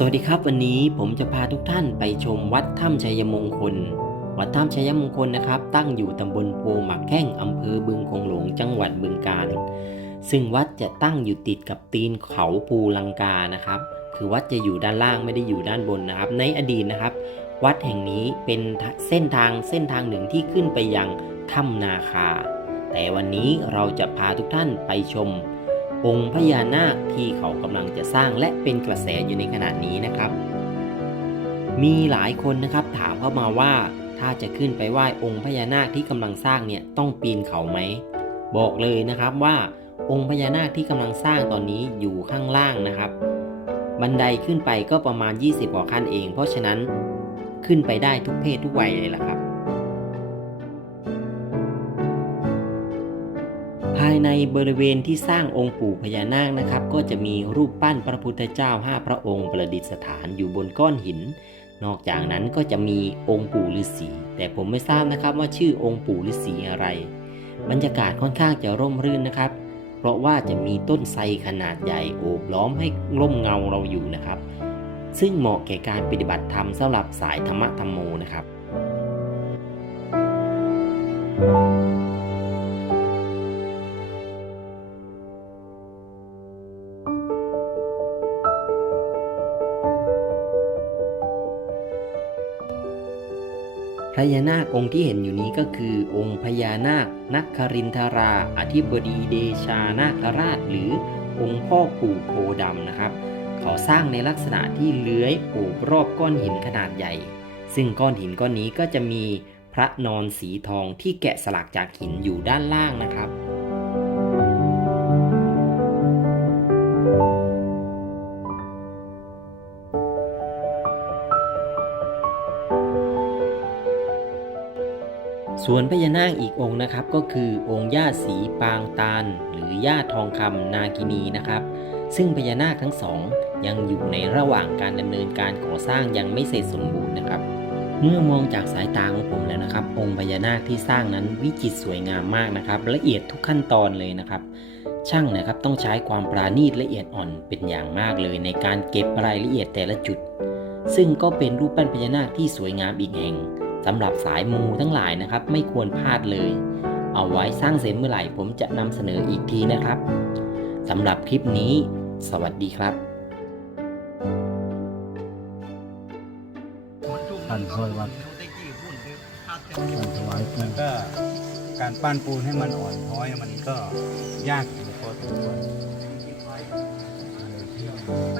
สวัสดีครับวันนี้ผมจะพาทุกท่านไปชมวัดถ้ำชัยมงคล วัดถ้ำชัยมงคลนะครับ ตั้งอยู่ตำบลโพหมักแข้งอำเภอบึงคงหลงจังหวัดบึงกาฬซึ่งวัดจะตั้งอยู่ติดกับตีนเขาภูลังกานะครับ คือวัดจะอยู่ด้านล่างไม่ได้อยู่ด้านบนนะครับ ในอดีตนะครับ วัดแห่งนี้เป็นเส้นทางเส้นทางหนึ่งที่ขึ้นไปยังถ้ำนาคา แต่วันนี้เราจะพาทุกท่านไปชม องค์พญานาคที่เขากำลังจะสร้างและเป็นกระแสอยู่ในขณะนี้นะครับ มีหลายคนนะครับถามเข้ามาว่าถ้าจะขึ้นไปไหว้องค์พญานาคที่กำลังสร้างเนี่ยต้องปีนเขาไหมบอกเลยนะครับว่าองค์พญานาคที่กำลังสร้างตอนนี้อยู่ข้างล่างนะครับ บันไดขึ้นไปก็ประมาณ 20กว่าขั้นเอง เพราะฉะนั้นขึ้นไปได้ทุกเพศทุกวัยเลยล่ะครับ ภายในบริเวณที่สร้างองค์ปู่พญานาคนะครับ ก็จะมีรูปปั้นพระพุทธเจ้า 5 พระองค์ประดิษฐานอยู่บนก้อนหิน นอกจากนั้นก็จะมีองค์ปู่ฤาษีแต่ผมไม่ทราบนะครับว่าชื่อองค์ปู่ฤาษีอะไร บรรยากาศค่อนข้างจะร่มรื่นนะครับ เพราะว่าจะมีต้นไทรขนาดใหญ่โอบล้อมให้ร่มเงาเราอยู่นะครับ ซึ่งเหมาะแก่การปฏิบัติธรรมสำหรับสายธรรมะธรรมโมนะครับ พญานาคองค์ที่เห็นอยู่นี้ก็คือองค์พญานาคนักครินทรา อธิบดีเดชานาคราช หรือองค์พ่อปู่โพดำนะครับ เขาสร้างในลักษณะที่เลื้อยโอบรอบก้อนหินขนาดใหญ่ ซึ่งก้อนหินก้อนนี้ก็จะมีพระนอนสีทองที่แกะสลักจากหินอยู่ด้านล่างนะครับ ส่วนพญานาคอีกองค์นะครับก็คือองค์ย่าสีปางตาล หรือย่าทองคำนากินีนะครับ ซึ่งพญานาคทั้งสองยังอยู่ในระหว่างการดำเนินการก่อสร้างยังไม่เสร็จสมบูรณ์นะครับ เมื่อมองจากสายตาของผมแล้วนะครับ องค์พญานาคที่สร้างนั้นวิจิตรสวยงามมากนะครับ ละเอียดทุกขั้นตอนเลยนะครับ ช่างนะครับต้องใช้ความปราณีตละเอียดอ่อนเป็นอย่างมากเลย ในการเก็บรายละเอียดแต่ละจุด ซึ่งก็เป็นรูปปั้นพญานาคที่สวยงามอีกแห่ง สำหรับสายมูทั้งหลายนะครับ ไม่ควรพลาดเลย เอาไว้สร้างเสร็จเมื่อไหร่ผมจะนำเสนออีกทีนะครับสำหรับคลิปนี้ สวัสดีครับท่านช่วยวัดท่านถวายปูแล้วก็การปั้นปูนให้มันอ่อนช้อยมันก็ยากอยู่พอสมควร